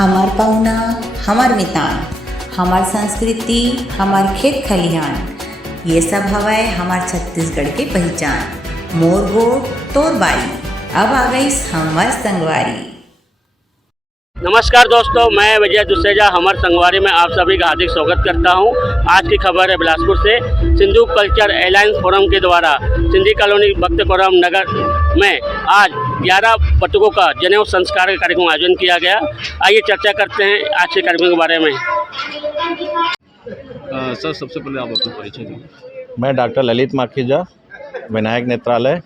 हमार पहुना, हमार मितान, हमार संस्कृति, हमार खेत खलिहान, ये सब हवाए हमार छत्तीसगढ़ के पहचान। मोर गोट तोर बारी, अब आ गई हमार संगवारी। नमस्कार दोस्तों, मैं विजय दुसेजा हमर संगवारी में आप सभी का हार्दिक स्वागत करता हूं। आज की खबर है बिलासपुर से। सिंधु कल्चर अलायंस फोरम के द्वारा सिंधी कॉलोनी भक्तपुरम नगर में आज 11 बटुकों का जनेऊ संस्कार का कार्यक्रम आयोजन किया गया। आइए चर्चा करते हैं आज के कार्यक्रम के बारे में। सर, सबसे पहले आप अपना परिचय दें। मैं डॉक्टर ललित माखीजा, विनायक नेत्रालय।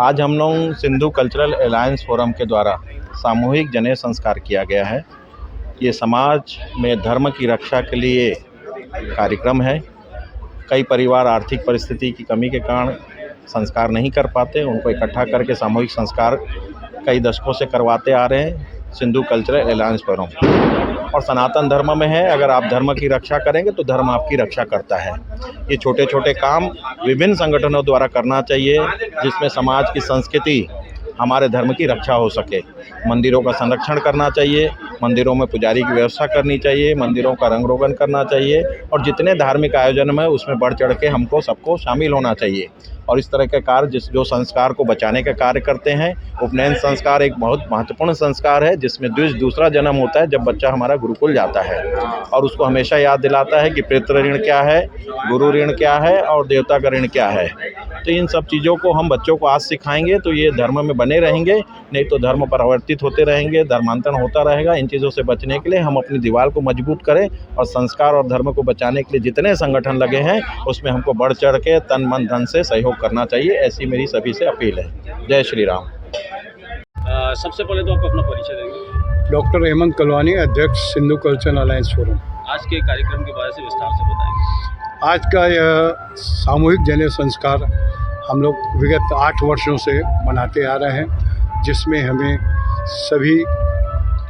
आज हम लोग सिंधु कल्चरल अलायंस फोरम के द्वारा सामूहिक जनेऊ संस्कार किया गया है। ये समाज में धर्म की रक्षा के लिए कार्यक्रम है। कई परिवार आर्थिक परिस्थिति की कमी के कारण संस्कार नहीं कर पाते, उनको इकट्ठा करके सामूहिक संस्कार कई दशकों से करवाते आ रहे हैं सिंधु कल्चरल अलायंस फोरम। और सनातन धर्म में है, अगर आप धर्म की रक्षा करेंगे तो धर्म आपकी रक्षा करता है। ये छोटे छोटे काम विभिन्न संगठनों द्वारा करना चाहिए, जिसमें समाज की संस्कृति, हमारे धर्म की रक्षा हो सके। मंदिरों का संरक्षण करना चाहिए, मंदिरों में पुजारी की व्यवस्था करनी चाहिए, मंदिरों का रंग रोगन करना चाहिए, और जितने धार्मिक आयोजन में उसमें बढ़ चढ़ के हमको सबको शामिल होना चाहिए। और इस तरह के कार्य जो संस्कार को बचाने का कार्य करते हैं। उपनयन संस्कार एक बहुत महत्वपूर्ण संस्कार है, जिसमें दूसरा जन्म होता है जब बच्चा हमारा गुरुकुल जाता है, और उसको हमेशा याद दिलाता है कि पितृ ऋण क्या है, गुरु ऋण क्या है और देवता का ऋण क्या है। तो इन सब चीज़ों को हम बच्चों को आज सिखाएंगे तो ये धर्म में बने रहेंगे, नहीं तो धर्म परिवर्तित होते रहेंगे, धर्मांतरण होता रहेगा। इन चीज़ों से बचने के लिए हम अपनी दीवार को मजबूत करें, और संस्कार और धर्म को बचाने के लिए जितने संगठन लगे हैं उसमें हमको बढ़ चढ़ के तन मन धन से सहयोग करना चाहिए। ऐसी मेरी सभी से अपील है। जय श्री राम। सबसे पहले तो आप अपना परिचय देंगे। डॉक्टर हेमंत कलवानी, अध्यक्ष सिंधु कल्चरल अलायंस फोरम। आज के कार्यक्रम के बारे में विस्तार से बताएंगे। आज का यह सामूहिक जनेऊ संस्कार हम लोग विगत 8 वर्षों से मनाते आ रहे हैं, जिसमें हमें सभी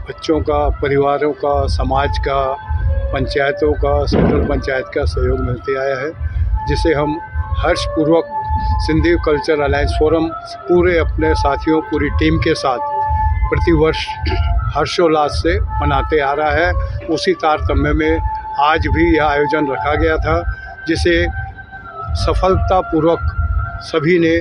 बच्चों का, परिवारों का, समाज का, पंचायतों का, सेंट्रल पंचायत का सहयोग मिलते आया है, जिसे हम हर्षपूर्वक सिंधु कल्चर अलायंस फोरम पूरे अपने साथियों, पूरी टीम के साथ प्रतिवर्ष हर्षोल्लास से मनाते आ रहा है। उसी तारतम्य में आज भी यह आयोजन रखा गया था, जिसे सफलतापूर्वक सभी ने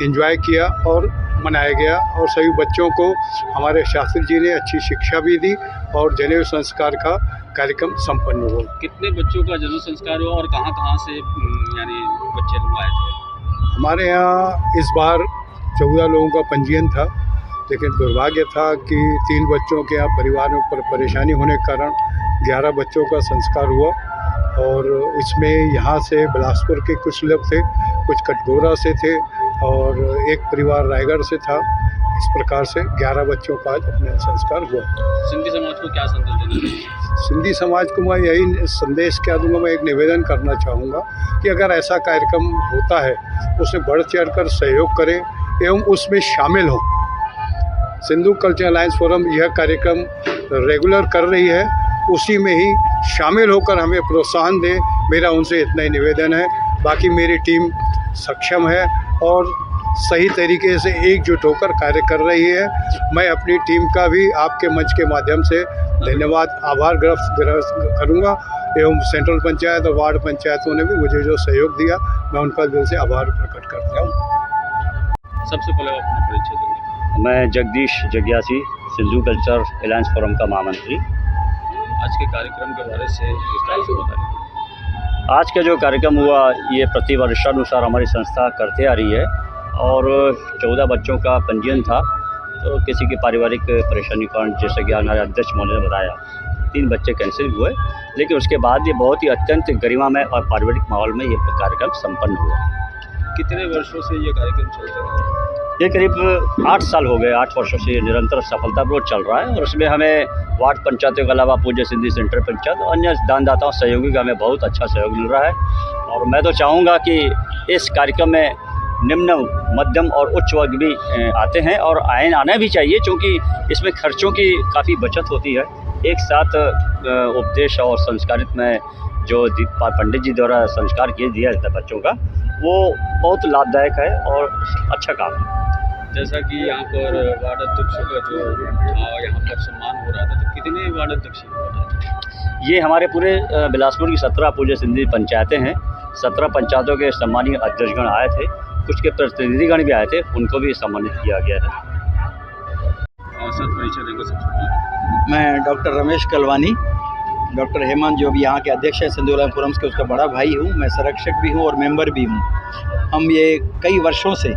एंजॉय किया और मनाया गया, और सभी बच्चों को हमारे शास्त्री जी ने अच्छी शिक्षा भी दी और जनेऊ संस्कार का कार्यक्रम संपन्न हुआ। कितने बच्चों का जनेऊ संस्कार हुआ और कहाँ से यानी बच्चे लोग आए थे? हमारे यहाँ इस बार 14 लोगों का पंजीयन था, लेकिन दुर्भाग्य था कि 3 बच्चों के यहाँ परिवार में परेशानी होने के कारण 11 बच्चों का संस्कार हुआ। और इसमें यहाँ से बिलासपुर के कुछ लोग थे, कुछ कटघोरा से थे और एक परिवार रायगढ़ से था। इस प्रकार से 11 बच्चों का आज अपने संस्कार हुआ। सिंधी समाज को क्या संदेश देना? सिंधी समाज को मैं यही संदेश क्या दूंगा, मैं एक निवेदन करना चाहूँगा कि अगर ऐसा कार्यक्रम होता है उसमें बढ़ चढ़ कर सहयोग करें एवं उसमें शामिल हों। सिंधु कल्चर अलायंस फोरम यह कार्यक्रम रेगुलर कर रही है, उसी में ही शामिल होकर हमें प्रोत्साहन दें, मेरा उनसे इतना ही निवेदन है। बाकी मेरी टीम सक्षम है और सही तरीके से एकजुट होकर कार्य कर रही है। मैं अपनी टीम का भी आपके मंच के माध्यम से धन्यवाद, आभार व्यक्त करूंगा, एवं सेंट्रल पंचायत और वार्ड पंचायतों ने भी मुझे जो सहयोग दिया, मैं उनका दिल से आभार प्रकट करता हूँ। सबसे पहले आप अपना परिचय देंगे। मैं जगदीश जग्यासी, सिंधु कल्चर अलायंस फोरम का महामंत्री। आज के कार्यक्रम के बारे से विस्तार से बताएंगे। आज का जो कार्यक्रम हुआ ये प्रतिवर्षानुसार हमारी संस्था करते आ रही है, और 14 बच्चों का पंजीयन था, तो किसी की पारिवारिक परेशानी के कारण, जैसे कि हमारे अध्यक्ष महोदय ने बताया, 3 बच्चे कैंसिल हुए, लेकिन उसके बाद ये बहुत ही अत्यंत गरिमामय और पारिवारिक माहौल में ये कार्यक्रम संपन्न हुआ। कितने वर्षों से ये कार्यक्रम चल रहा है? ये करीब 8 साल हो गए, 8 वर्षों से ये निरंतर सफलतापूर्वक चल रहा है, और उसमें हमें वार्ड पंचायतों के अलावा पूज्य सिंधी सेंटर पंचायत और अन्य दानदाताओं सहयोगी का हमें बहुत अच्छा सहयोग मिल रहा है। और मैं तो चाहूँगा कि इस कार्यक्रम में निम्न, मध्यम और उच्च वर्ग भी आते हैं, और आना भी चाहिए, क्योंकि इसमें खर्चों की काफ़ी बचत होती है। एक साथ उपदेश और संस्कारित में जो पंडित जी द्वारा संस्कार किए दिया जाता है बच्चों का, वो बहुत लाभदायक है और अच्छा काम है। जैसा कि यहाँ पर वार्ड अध्यक्षों का जो था यहाँ पर सम्मान हो रहा था, तो कितने वार्ड अध्यक्ष हैं? ये हमारे पूरे बिलासपुर की 17 पूज्य सिंधी पंचायतें हैं। 17 पंचायतों के सम्मानीय अध्यक्षगण आए थे, कुछ के प्रतिनिधिगण भी आए थे, उनको भी सम्मानित किया गया है। सर, परिचय देंगे सबसे पहले। मैं डॉक्टर रमेश कलवानी, डॉक्टर हेमंत जो भी यहाँ के अध्यक्ष हैं सिंधु कल्याण फोरम्स के, उसका बड़ा भाई हूँ। मैं संरक्षक भी हूँ और मेंबर भी हूँ। हम ये कई वर्षों से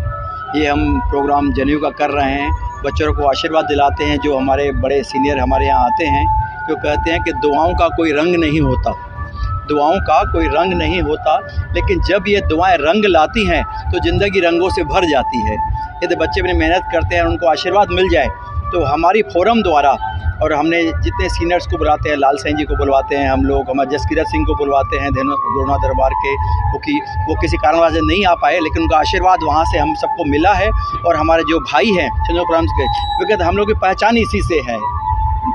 ये हम प्रोग्राम जनेऊ का कर रहे हैं। बच्चों को आशीर्वाद दिलाते हैं। जो हमारे बड़े सीनियर हमारे यहाँ आते हैं, जो कहते हैं कि दुआओं का कोई रंग नहीं होता, दुआओं का कोई रंग नहीं होता, लेकिन जब ये दुआएं रंग लाती हैं तो ज़िंदगी रंगों से भर जाती है। यदि बच्चे अपनी मेहनत करते हैं और उनको आशीर्वाद मिल जाए, तो हमारी फोरम द्वारा, और हमने जितने सीनियर्स को बुलाते हैं, लाल सिंह जी को बुलवाते हैं हम लोग, हमारे जसकीरत सिंह को बुलवाते हैं गुरुना दरबार के, क्योंकि वो किसी कारणवश नहीं आ पाए, लेकिन उनका आशीर्वाद वहाँ से हम सबको मिला है। और हमारे जो भाई हैं सिंधु कल्याण के, वो कहते हैं हम लोग की पहचान इसी से है।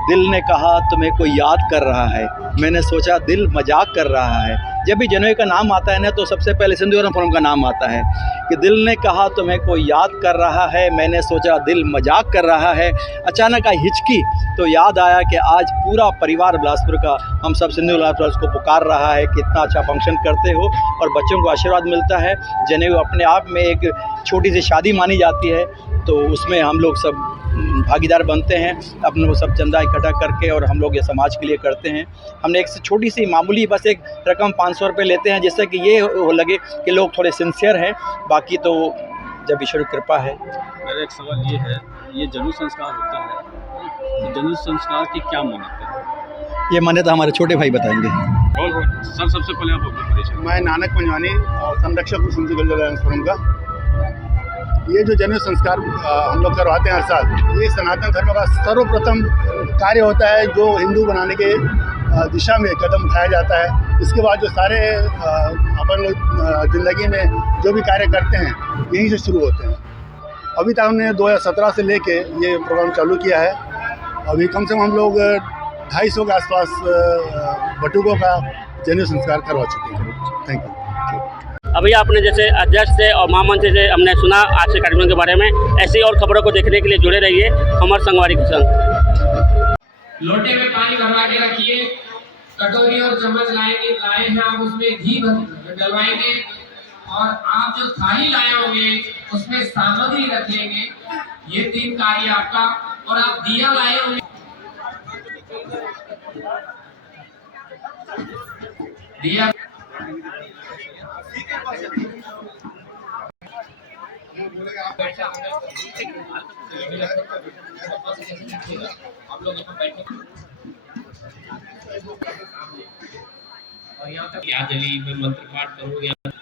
दिल ने कहा तुम्हें कोई याद कर रहा है, मैंने सोचा दिल मजाक कर रहा है। जब भी जनेऊ का नाम आता है ना, तो सबसे पहले सिंधु कल्याण फोरम का नाम आता है कि दिल ने कहा तुम्हें कोई याद कर रहा है, मैंने सोचा दिल मजाक कर रहा है। अचानक आई हिचकी तो याद आया कि आज पूरा परिवार बिलासपुर का हम सब सिंधु कल्याण फोरम को पुकार रहा है कि इतना अच्छा फंक्शन करते हो और बच्चों को आशीर्वाद मिलता है। जनेऊ अपने आप में एक छोटी सी शादी मानी जाती है, तो उसमें हम लोग सब भागीदार बनते हैं, अपने वो सब चंदा इकट्ठा करके, और हम लोग ये समाज के लिए करते हैं। हमने एक छोटी सी मामूली बस एक रकम 500 रुपये लेते हैं, जिससे कि ये हो लगे कि लोग थोड़े सिंसियर हैं। बाकी तो जब ईश्वर की कृपा है। मेरा एक सवाल ये है, ये जनेऊ संस्कार होता है, तो जनेऊ संस्कार की क्या मान्यता है? ये मान्यता हमारे छोटे भाई बताएंगे। सर, सबसे पहले आप अपना परिचय। मैं नानक पंजवानी, संरक्षक हूँ सिंधु कल्याण फोरम का। ये जो जनेऊ संस्कार हम लोग करवाते हैं हर साल, ये सनातन धर्म का सर्वप्रथम कार्य होता है जो हिंदू बनाने के दिशा में कदम उठाया जाता है। इसके बाद जो सारे अपन लोग ज़िंदगी में जो भी कार्य करते हैं, यहीं से शुरू होते हैं। अभी तक हमने 2017 से लेके ये प्रोग्राम चालू किया है। अभी कम से कम हम लोग 250 के आसपास बटुकों का जनेऊ संस्कार करवा चुके हैं। Thank you. अभी आपने जैसे अध्यक्ष से और महामंत्री से हमने सुना आज के कार्यक्रम के बारे में। ऐसी और खबरों को देखने के लिए जुड़े रहिए हमारे संगवारी के संग। लोटे में पानी भरवा के रखिए, कटोरी और चम्मच लाए हैं आप, उसमें घी डलवाएंगे, और आप जो थाली लाए होंगे उसमें सामग्री रख लेंगे। ये 3 कार्य आपका। और आप दिया लाए होंगे, दिया आप लोग बैठे और यहाँ तक यादली में मंत्र पाठ करोगे। आप ये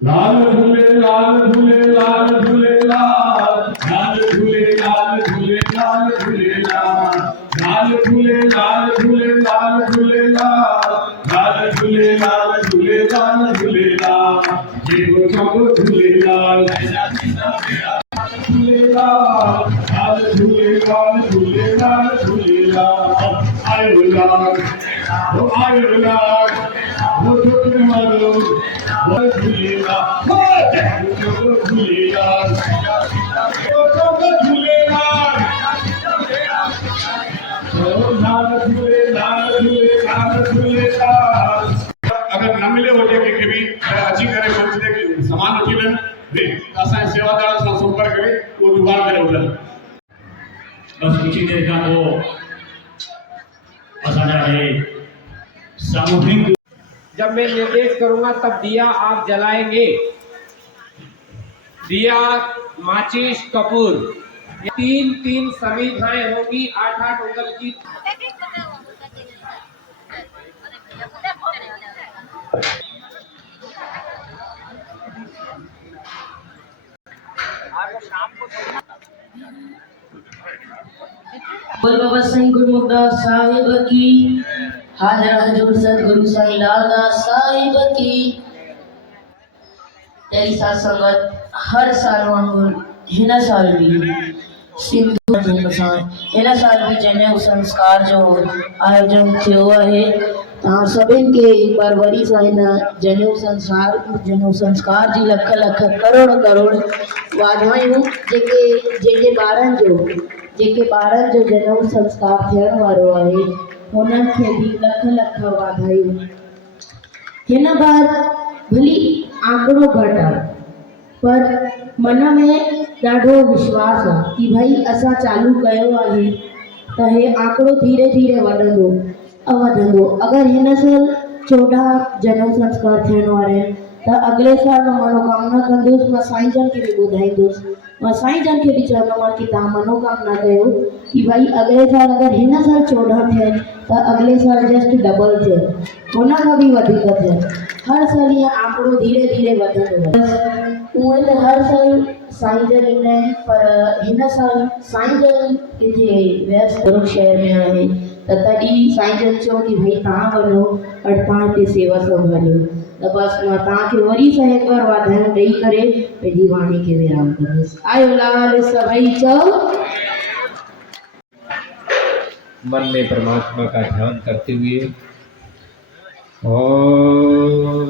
सामग्री लाल झूले लाल झूले लाल झूले लाल झूले लाल झूले लाल झूले लाल झूले लाल झूले लाल झूले लाल झूले लाल झूले लाल झूले लाल जीव चलो झूलेलाल झूलेलाल लाल झूलेलाल झूलेलाल झूलेलाल आयो लाल वो आयो लाल वो झूले मारो वो झूलेलाल चलो झूलेलाल चलो झूलेलाल लाल झूलेलाल झूलेलाल झूलेलाल अगर न मिले होते के भी अच्छी करे सोचते कि समान वठी लन दे असां सेवादार सां संपर्क करे वो जुगाड़ करे वठन बस कुछ ही देर खां पोइ असांजा हे सामूहिक जब मैं निर्देश करूंगा तब दिया आप जलाएंगे। दिया, माचिस, कपूर, ये तीन तीन समीधाएं होंगी 8-8 उंगल की। बोल बाबा साईं गुरमुखदास साहिब की, हाजर हजूर सतगुरु साईं लालदास साहिब की। तेरी साथ संगत हर साल वांगुर हिन साल भी सिंधु हिन साल भी जनेऊ संस्कार जो आयोजन थियो आहे। तव्हां सभिनि खे हिकु बार वरी सां हिन जनेऊ संस्कार जी लख लख करोड़ करोड़ वाधायूं। जेके ॿारनि जो जनेऊ संस्कार थियण वारो आहे उन्हनि खे बि लख लख वाधायूं। हिन बार भली आंकड़ो घटि आहे पर मन में ॾाढो विश्वास आहे कि भाई असां चालू कयो आहे त हे आंकड़ो धीरे धीरे वधंदो। अगर हिन साल 14 जनेऊ संस्कार थियण वारा आहिनि त अगले साल मां मनोकामना कंदुसि। मां साईं जन खे बि ॿुधाईंदुसि, मां साईं जन खे बि चवंदोमांनि कि तव्हां मनोकामना कयो कि भाई अगले साल अगर हिन साल 14 थियनि त अगले साल जस्ट डबल थियनि, हुन खां बि वधीक थियनि। हर साल ईअं आंकड़ो धीरे धीरे वधंदो। उहे त हर साल साईं जन ईंदा आहिनि पर हिन साल साईं जन किथे व्यस्त गुरु शहर में आहे त तॾहिं साईं जन चयो कि भाई तव्हां वञो और तव्हां हिते सेवा संभालियो। त बसि मां तव्हांखे वरी सां हिकु बार वाधायूं ॾेई करे पंहिंजी वाणी खे विराम कंदुसि। आयो लाल सभई चओ। मन में परमात्मा का ध्यान करते हुए ओम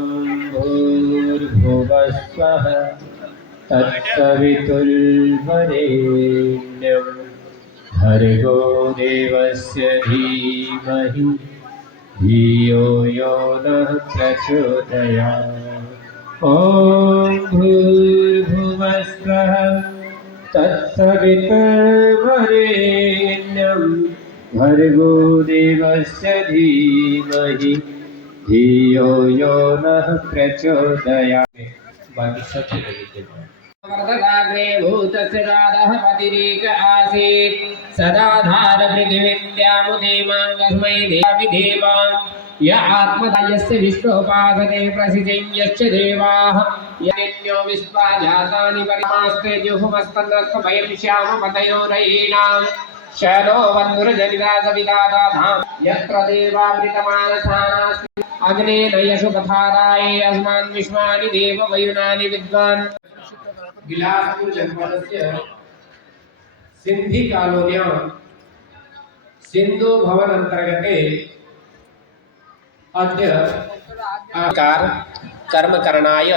भूर्भुवः स्वः तत्सवितुर्वरेण्यं भर्गो देवस्य धीमहि धियो यो नः प्रचोदयात्। ओम भूर्भुवः स्वः तत्सवितुर्वरेण्यं भर्गो देवस्य धीमहि धियो यो नः प्रचोदयात्। बाकी सब चले वर्धकाग्रे भूतस्य राधः पतिरेक आसीत् सदाधार पृथिवीत्यामुदेमाङ्गस्मै देवाविदेवान् य आत्मदायस्य विश्वोपासते प्रसिद्धिं देवाः यज्ञो विश्वा जातानि परिमास्ते जुहुमस्तन्द्रस्वभयं श्यामपतयोरयीणां शैलो वन्दुरजनिता सवितादा धाम यत्र देवामृतमानसानास्ति अग्नेन यशोपथाराये अस्मान् विश्वानि देव वयुनानि विद्वान्। बिलासपुर जनपदस्य सिंधी कालोन्यां सिंधु भवन अंतर्गते अद्य आकार कर्म करणाय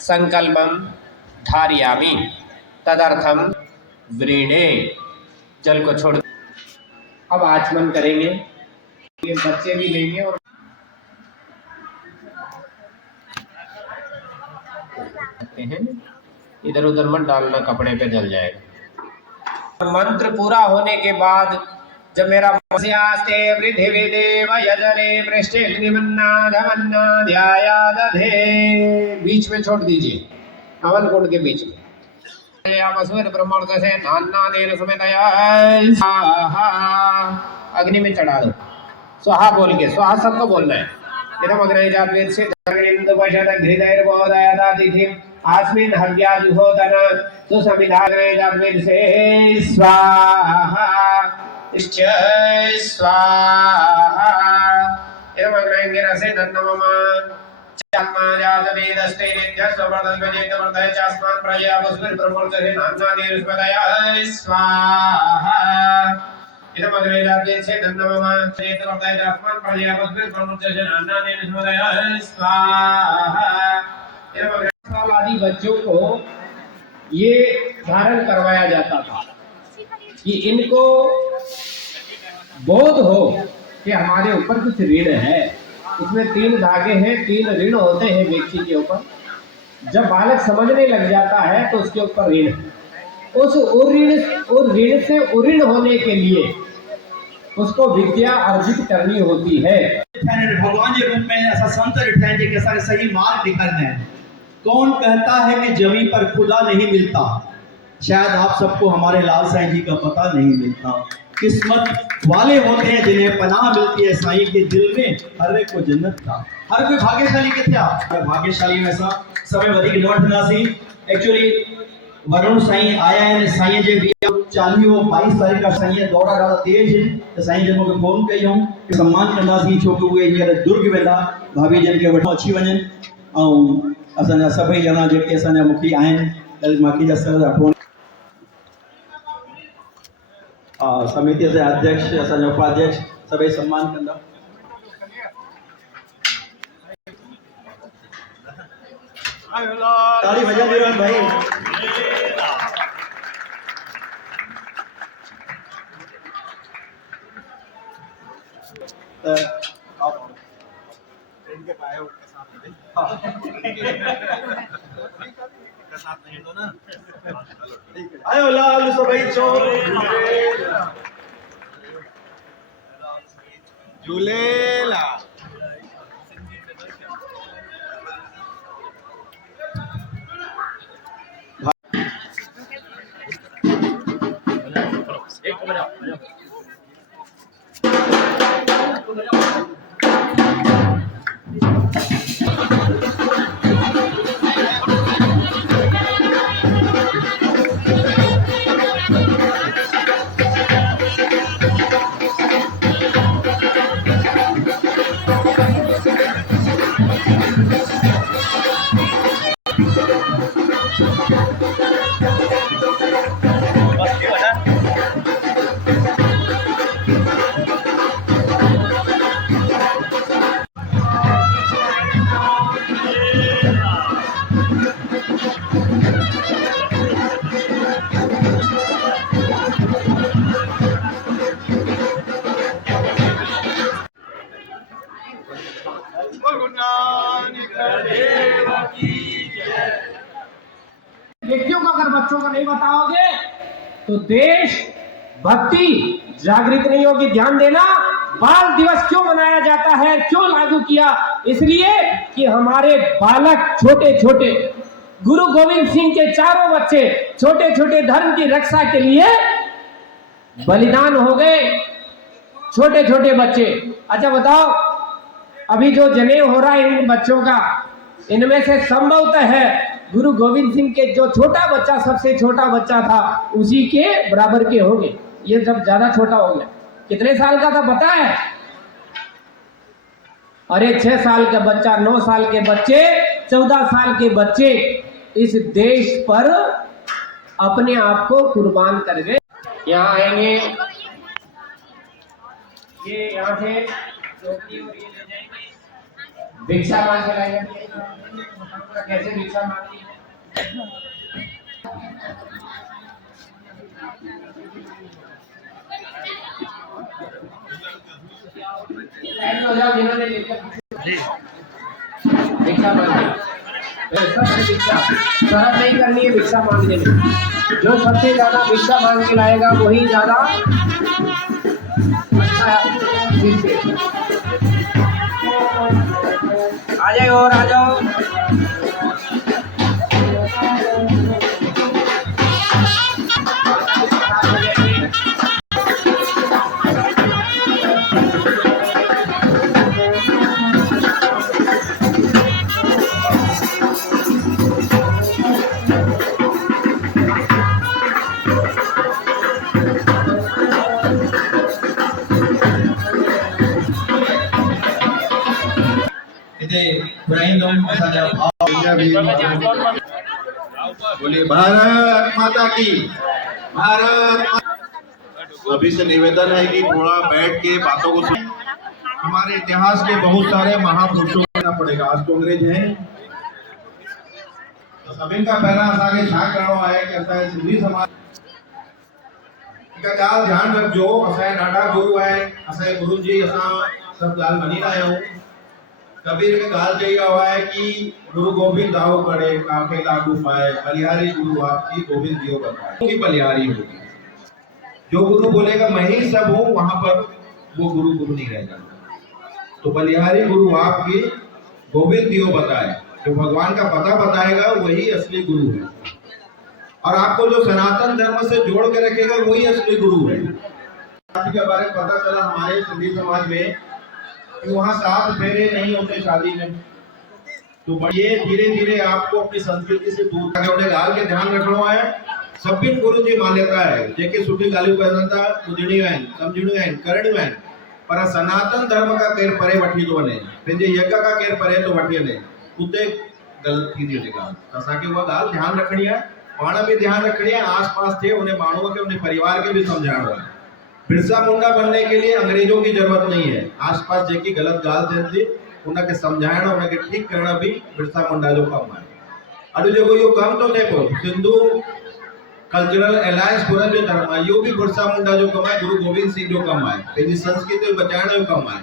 संकल्पं धारयामि तदर्थम व्रीणे जल को छोड़। अब आचमन करेंगे, ये बच्चे भी लेंगे और इधर उधर मत डालना, कपड़े पे जल जाएगा। मंत्र पूरा होने के बाद जब मेरा मस्यास्ते पृथिवी देव यजने पृष्ठे ध्यायादधे बीच में छोड़ दीजिए, हवन कुंड के बीच में ब्रह्मण से नाना देर समेतया अग्नि में चढ़ा दो। स्वाहा बोल के, स्वाहा सबको बोलना है। इदम अग्नि जातवेद से आस्मिन् हव्याजुहोदन सुसमिधाग्रे जातवेद से स्वाहा स्वाहा। इदम अग्नि से धन्नमम आदि बच्चों को ये धारण करवाया जाता था कि इनको बोध हो कि हमारे ऊपर कुछ ऋण है। इसमें 3 धागे हैं, 3 ऋण होते हैं व्यक्ति के ऊपर। जब बालक समझने लग जाता है तो उसके ऊपर ऋण है। उस ऋण से उऋण होने के लिए उसको विद्या अर्जित करनी होती है। भगवान के रूप में ऐसा संत रिठाए जे कैसा सही मार्ग दिखाना है। कौन कहता है कि जमीन पर खुदा नहीं मिलता? शायद आप सबको हमारे लाल साईं जी का पता नहीं मिलता। किस्मत वाले होते हैं जिन्हें पनाह मिलती है साईं के दिल में, हर एक को जन्नत था। हर कोई भाग्यशाली किथे आ? भाग्यशाली में सा समय वधिक न थींदासीं। एक्चुअली वरुण साईं आया है साईं जे 22 तारीख़ का साईं दौरा ॾाढा तेज आहिनि त साईं जन मूंखे फोन कयूं कि सम्मान कंदासीं छो कि उहे हींअर दुर्ग वेंदा भाभी जन खे वठो अची वञनि। ऐं असांजा सभई ॼणा जेके असांजा मुखी आहिनि दलित माखी जा सर राठौड़ समिति जे अध्यक्ष असांजा उपाध्यक्ष सभई सम्मान कंदा। ताली वॼंदी रहनि भाई। आयो लाल सभई झूलेलाल। व्यक्तियों को अगर बच्चों को नहीं बताओगे तो देश भक्ति जागृत नहीं होगी। ध्यान देना, बाल दिवस क्यों मनाया जाता है, क्यों लागू किया? इसलिए कि हमारे बालक छोटे छोटे गुरु गोविंद सिंह के चारों बच्चे छोटे छोटे धर्म की रक्षा के लिए बलिदान हो गए। छोटे छोटे बच्चे। अच्छा बताओ, अभी जो जनेऊ हो रहा है इन बच्चों का, इनमें से संभवतः है गुरु गोविंद सिंह के जो छोटा बच्चा, सबसे छोटा बच्चा था, उसी के बराबर के होंगे। ये सब ज्यादा छोटा हो गया। कितने साल का था पता है? अरे 6 साल का बच्चा, 9 साल के बच्चे, 14 साल के बच्चे इस देश पर अपने आप को कुर्बान कर गए। यहाँ आएंगे, ये यहाँ से भिक्षा मांग के लाएंगे। कैसे भिक्षा मांगी? हो जाओ जिन्होंने भिक्षा मांगी। भिक्षा शर्त नहीं करनी है भिक्षा मांगने में। जो सबसे ज्यादा भिक्षा मांग के लाएगा वही ज्यादा अच्छा है। आ जाओ और आ जाओ। इथे ॿुधाईंदुमि असांजा भाउ। बोलिए भारत माता की। भारत। सभी से निवेदन है कि थोड़ा बैठ के बातों को सुन। हमारे इतिहास के बहुत सारे महापुरुषों को करना पड़ेगा। आज तो अंग्रेज हैं तो सभी का पहला असांखे छा करणो आहे कि असांजे सिंधी समाज का ॻाल्हि ध्यानु रखिजो। असांजा ॾाढा गुरु आहिनि, असांजे गुरु जी असां सभु ॻाल्हि मञींदा आहियूं। कबीर खे ॻाल्हि चई वियो आहे कि गुरु गोविंद दाऊ करे काके लागू पाए, बलिहारी गुरु आपकी गोविंद दियो बताए की बलिहारी होगी। जो गुरु बोलेगा मैं ही सब हूँ, वहां पर वो गुरु गुरु नहीं रह जाता। तो बलिहारी गुरु आपकी गोविंद दियो बताए, जो भगवान का पता बताएगा वही असली गुरु है। और आपको जो सनातन धर्म से जोड़ के रखेगा वही असली गुरु है। के बारे में पता चला हमारे सिंधी समाज में कि वहाँ 7 फेरे नहीं होते शादी में। तो ये धीरे धीरे आपको अपनी संस्कृति से दूर करने गाल के ध्यान रखना है। सभी गुरु जी मान्यता है जेके सुठी ॻाल्हियूं कनि था ॿुधणियूं आहिनि, सम्झणियूं आहिनि, करणियूं आहिनि, पर सनातन धर्म का केरु परे वठी थो वञे, पंहिंजे यज्ञ का केरु परे थो वठी वञे, उते ग़लति थींदी थी ॻाल्हि। असांखे उहा ॻाल्हि ध्यानु रखणी आहे, पाण बि ध्यानु रखणी है, आस पास थे उन्हें माण्हूअ के उन्हें परिवार के भी समझाना है। बिरसा मुंडा बनने के लिए अंग्रेजों की जरूरत नहीं है। आस पास जेकी गलत गाल थियनि थी उनके समझाइण, उनके ठीक करण भी बिरसा मुंडा जो कम है। अॼु जेको इहो कम तो थे पियो सिंधु कल्चरल अलायंस फोरम जो धर्म है, इहो भी बिरसा मुंडा जो कम है, गुरु गोविंद सिंह जो कम है, पंहिंजी संस्कृति बचाइण जो कम है।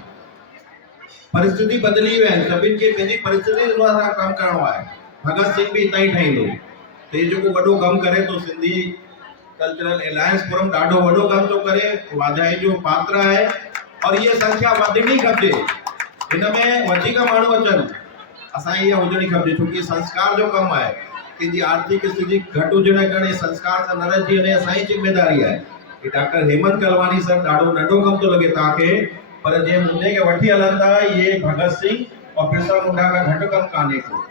परिस्थिति बदली हुई है, सभिनि खे पंहिंजी परिस्थिति अनुसार कम करणो आहे। भगत सिंह भी इतना ही ठाहींदो। तो ये जो वॾो कम करे तो सिंधी कल्चरल अलायंस फोरम ॾाढो वॾो कम तो करे, वाधाई जो पात्र है। और ये संख्या वधणी खपे, इन में वधीक माण्हू अचनि, असांजी इहा हुजणी खपे, छोकी संस्कार जो कम है। कंहिंजी आर्थिक स्थिति घटि हुजण करे संस्कार सां न रहिजी वञे, असांजी जिम्मेदारी है। कि डॉक्टर हेमंत कलवानी सर ॾाढो नंढो कम तो लगे तव्हांखे, पर जे मुद्दे के वठी हलनि था ये भगत सिंह और बिरसा मुंडा का घटि कम कान्हे को।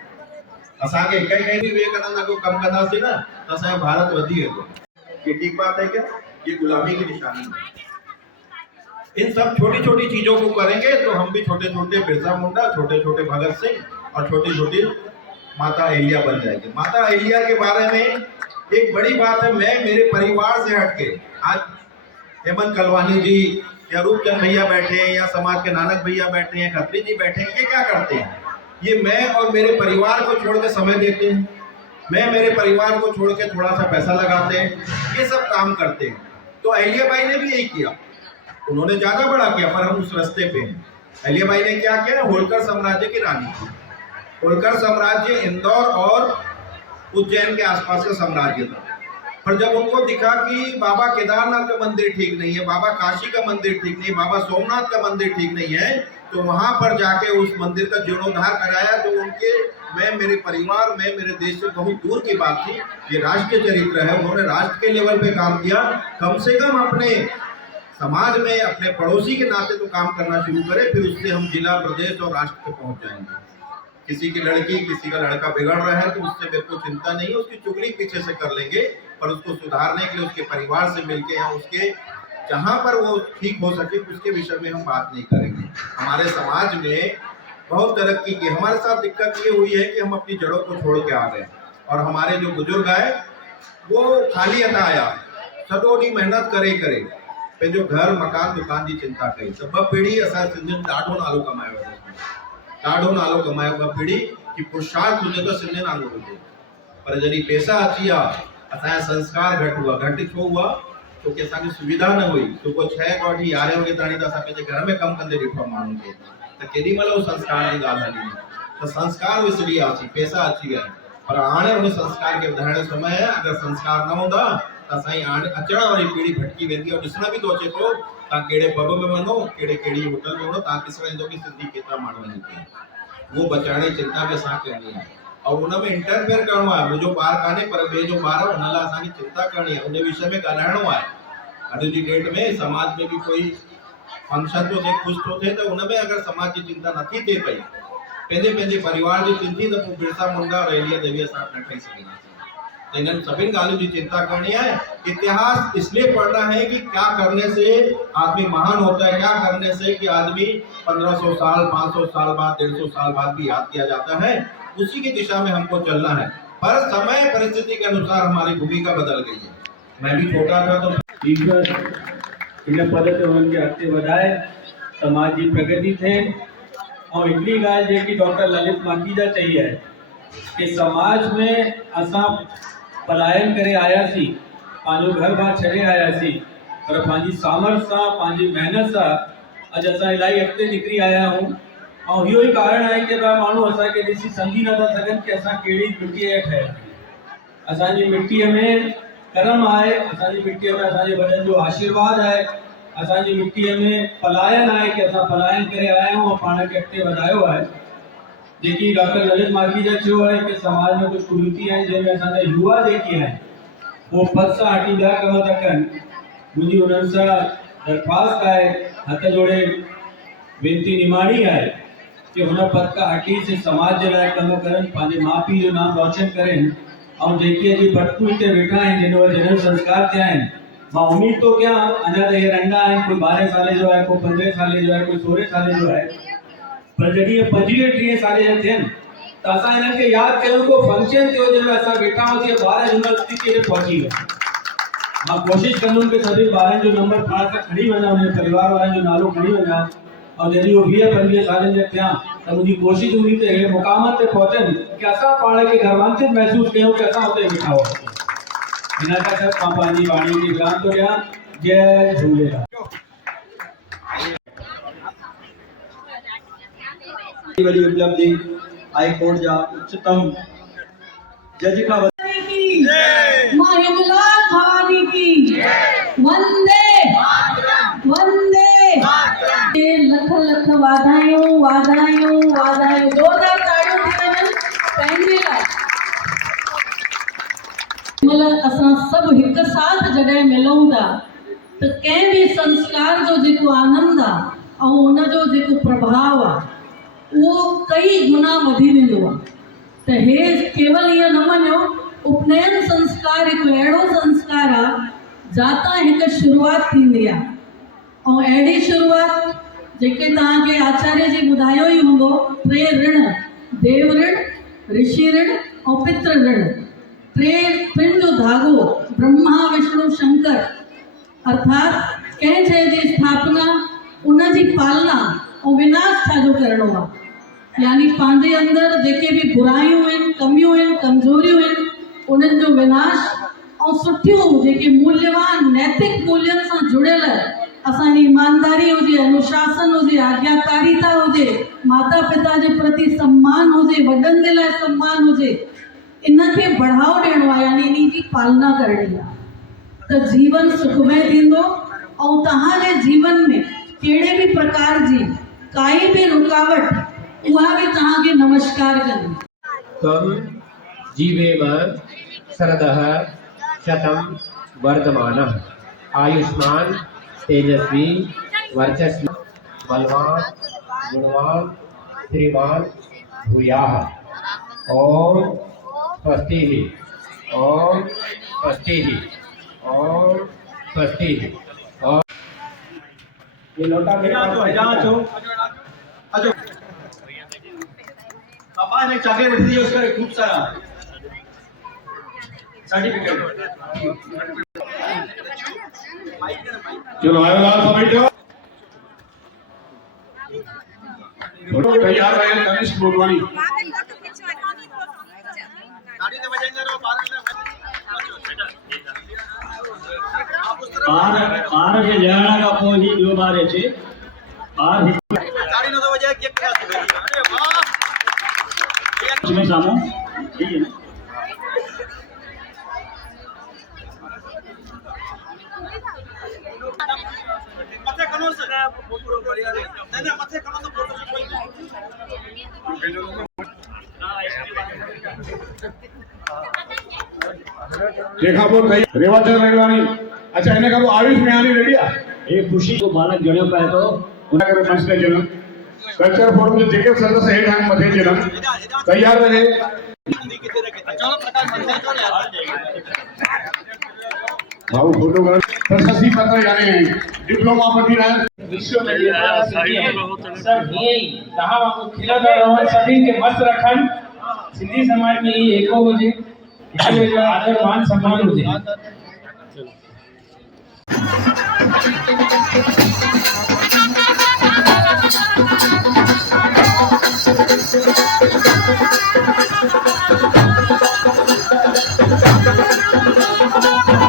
असांखे कहीं भी विवेकानंद को कम कंदासीं न तो असांजो भारत वधी वेंदो। ये ठीक बात है क्या? ये गुलामी की निशानी है। इन सब छोटी छोटी चीजों को करेंगे तो हम भी छोटे छोटे बिरसा मुंडा, छोटे छोटे भगत सिंह और छोटी छोटी माता अहिल्या बन जाएंगे। माता अहिल्या के बारे में एक बड़ी बात है, मैं मेरे परिवार से हटके आज हेमंत कलवानी जी या रूपचंद भैया बैठे हैं या समाज के नानक भैया बैठे हैं, खत्री जी बैठे हैं, ये क्या करते हैं? ये मैं और मेरे परिवार को छोड़ के समय देते हैं, मैं मेरे परिवार को छोड़ के थोड़ा सा पैसा लगाते हैं, ये सब काम करते हैं। तो अहिल्याबाई ने भी यही किया, उन्होंने ज्यादा बड़ा किया, पर हम उस रास्ते पे हैं। अहिल्याबाई ने क्या किया? होलकर साम्राज्य की रानी थी। होलकर साम्राज्य इंदौर और उज्जैन के आसपास का साम्राज्य था। पर जब उनको दिखा कि बाबा केदारनाथ का मंदिर ठीक नहीं है, बाबा काशी का मंदिर ठीक नहीं है, बाबा सोमनाथ का मंदिर ठीक नहीं है, तो वहां पर जाके उस मंदिर का जीर्णोद्धार कराया। तो उनके मैं मेरे परिवार में मेरे देश से बहुत दूर की बात थी, ये राष्ट्रीय चरित्र है। उन्होंने राष्ट्र के लेवल पे काम किया, कम से कम अपने समाज में अपने पड़ोसी के नाते तो काम करना शुरू करें, फिर उससे हम जिला, प्रदेश और राष्ट्र तक पहुंच जाएंगे। किसी की लड़की, किसी का लड़का बिगड़ रहा है तो उससे मेरे को चिंता नहीं है, उसकी चुगली पीछे से कर लेंगे, पर उसको सुधारने के लिए उसके परिवार से मिलके या उसके जहाँ पर वो ठीक हो सके उसके विषय में हम बात नहीं करेंगे। हमारे समाज में बहुत तरक्की की, हमारे साथ दिक्कत ये हुई है कि हम अपनी जड़ों को छोड़ के आ गए और हमारे जो बुजुर्ग आए वो खाली हथा आया, सॼो ॾींहुं मेहनत करे पंहिंजो घर, मकान, दुकान जी चिंता कई। त ॿ पीढ़ी असां सिंधियुनि ॾाढो नालो कमायो आहे, ॾाढो नालो कमायो। ॿ पीढ़ी की पुरुषार्थ हुजे त सिंधियुनि वांगुरु हुजे, पर जॾहिं पैसा अची विया असांजा संस्कार घटि हुआ। घटि छो हुआ? छोकी असांखे सुविधा न हुई। सुबुह 6 खां वठी 11 वॻे ताईं त असां पंहिंजे घर में कमु कंदे ॾिठो माण्हुनि खे, त केॾी महिल उहो संस्कार जी ॻाल्हि हली। त संस्कार विसरी वियासीं, पैसा अची विया, पर हाणे उन संस्कार खे वधाइण जो समय है। अगरि संस्कार न हूंदा त असांजी हाणे अचण वारी पीढ़ी भटकी वेंदी। और ॾिसण बि थो अचे पियो, तव्हां कहिड़े पब में वञो, कहिड़ी होटल में वञो, तव्हां ॾिसण ईंदो कि सिंधी केतिरा माण्हू वञनि पिया। वो बचाइण जी चिंता बि असां करणी आहे और उन में इंटरफेयर करणो आहे। मुंहिंजो ॿार कान्हे पर ॿिए जो ॿार आहे, हुन लाइ असांखे चिंता करणी आहे, उन विषय में ॻाल्हाइणो आहे। अॼु जी डेट में समाज में भी कोई फंक्शन तो थे, कुछ तो थे, तो उनमें अगर समाज की चिंता नथी थे पई, पंहिंजे परिवार जी चिंती, तो बिरसा मुंडा और अहिल्या देवी असां न ठही सघंदासीं। तो इन्हनि सभिनि ॻाल्हियुनि जी चिंता करनी है। इतिहास इसलिए पढ़ना है कि क्या करने से आदमी महान होता है, क्या करने से कि आदमी 1500 साल 500 साल बाद 150 साल बाद भी याद किया जाता है। उसी की दिशा में हमको चलना है, पर समय परिस्थिति के अनुसार हमारी भूमिका बदल गई है। मैं भी छोटा था तो इन पद्धति उनके अॻिते वधाए समाज की प्रगति थे। और हिकिड़ी ॻाल्हि जेकी डॉक्टर ललित माखीजा चई है कि समाज में असां पलायन करे आयासीं, पंहिंजो घर बार छॾे आयासीं, पर पंहिंजी सामर्थ्य सां पंहिंजी महिनत सां अॼु असां इलाही अॻिते निकिरी आया आहियूं। और इहो ई कारण आहे कि माण्हू असांखे ॾिसी सम्झी नथा सघनि कि असां कहिड़ी मिटीअ जा ठहिया आहियूं। असांजी मिटीअ में कर्म आहे, असांजी मिटीअ में असांजे वॾनि जो आशीर्वाद आहे, असांजी मिट्टीअ में पलायन आहे कि असां पलायन करे आया आहियूं और पाण खे अॻिते वधायो आहे। जेकी डॉक्टर ललित माखीजा चयो आहे कि समाज में कुछ कुरीति आहिनि जंहिंमें असांजा युवा जेके आहिनि वो पद सां हटी ॿिया कम था कनि। मुंहिंजी उन्हनि सां दरख़्वास्त आहे, हथ जोड़े वेनती निमाणी आहे कि हुन पद खां हटी से समाज जे लाइ कम करनि, पंहिंजे माउ पीउ जो नाम रोशन करनि। और जेके अॼु भटकू हिते वेठा आहिनि जिन वटि जनरल संस्कार थिया आहिनि, मां उम्मीद तो कयां अञा त इहे नंढा आहिनि, कोई 12 साले जो आहे, कोई 15 साले जो आहे, कोई 16 साले जो आहे, पर जॾहिं 25-30 साले जा थियनि त असां हिननि खे यादि कयूं को फंक्शन थियो जंहिंमें असां वेठा हुआसीं, ॿार यूनिवर्सिटी केॾे पहुची विया। मां कोशिशि कंदुमि कि सभिनी ॿारनि जो नंबर पाण सां खणी वञा, उनजे परिवार वारनि जो नालो खणी वञा, और जॾहिं उहो 20-25 सालनि जा थिया त मुंहिंजी कोशिशि हूंदी त अहिड़े मुक़ाम ते पहुचनि कि असां पाण खे गर्वान्वित महसूसु कयूं कि असां हुते वेठा हुआसीं। हिन खां सभु मां पंहिंजी वाणी खे विराम थो ॾियां। जय झूलेलाल। वॾी उपलब्धि हाई कोर्ट जा उच्चतम जज खां मां हिंगलाज भवानी की वंदे वंदे लख लख वाधायूं वाधायूं वाधायूं। जोरदार ताड़ियूं थी वञनि पंहिंजे लाइ। मतलब असां सभु हिकु साथ जॾहिं मिलूं था त कंहिं बि संस्कार जो जेको आनंद आहे ऐं उनजो जेको प्रभाव आहे उहो कई गुना वधी वेंदो आहे। त हे केवल ईअं न मञो, उपनयन संस्कार हिकु अहिड़ो संस्कार आहे जातां हिकु शुरूआति थींदी आहे। ऐं अहिड़ी शुरूआति जेके तव्हांखे आचार्य जी ॿुधायो ई हूंदो, 3 ऋण, देव ऋण, ऋषि ऋण ऐं पितृ ऋण। 3 जो धागो ब्रह्मा विष्णु शंकर, अर्थात कंहिं शइ जी स्थापना, उनजी पालना ऐं विनाश छाजो करिणो आहे। यानी पंहिंजे अंदरि जेके बि बुराइयूं आहिनि, कमियूं आहिनि, कमज़ोरियूं आहिनि, उन्हनि जो विनाश ऐं सुठियूं जेके मूल्यवान नैतिक मूल्यनि सां जुड़ियल असांजी ईमानदारी हुजे, अनुशासन हुजे, आज्ञाकारिता हुजे, माता पिता जे प्रति सम्मान हुजे, वॾनि जे लाइ सम्मान हुजे, इनखे बढ़ावो ॾियणो आहे, यानी इन जी पालना करणी आहे त जीवन सुखमय थींदो। ऐं तव्हांजे जीवन में कहिड़े बि प्रकार जी काई बि रुकावट उहा बि तव्हांखे नमस्कार कंदी। त्वं जीवेम शरदः शतं वर्धमानः आयुष्मान तेजस्वी वर्चस्वी बलवान गुणवान श्रीमान भूयाः। ओम स्वस्ति ओम स्वस्ति ओम स्वस्ति। ये लौटा पापा ने चाकरी बैठ दी उसका खूब सारा सर्टिफिकेट। चलो आयो लाल समेटो फोटो तैयार रहे। तनिष्क मोटवानी पार के लेना का पोही जो बारे छे पार साड़ी 9 बजे केक काट दे। अरे वाह में सामो ठीक है। मथे कनो से फोटो बढ़िया रे नहीं मथे कनो तो फोटो कोई देखा वो कई रेवाचर रेवानी। अच्छा इन्हें कहा आयुष में आनी रेडी है। ये खुशी को बालक जणियो पाए तो उन्हें करे मंच पे जन्म कल्चर फोरम जो जेके सदस्य हेठ हैं मथे जन्म तैयार रहे। भाऊ फोटोग्राफ प्रशस्ति पत्र यानी डिप्लोमा पटी रहे विश्व में सब ये 10 वांगुर खिलत रहन सभी के मस्त रखन सिंधी समाज में ये एको हो जे इसलिए जो आदर मान सम्मान हो जे Thank you.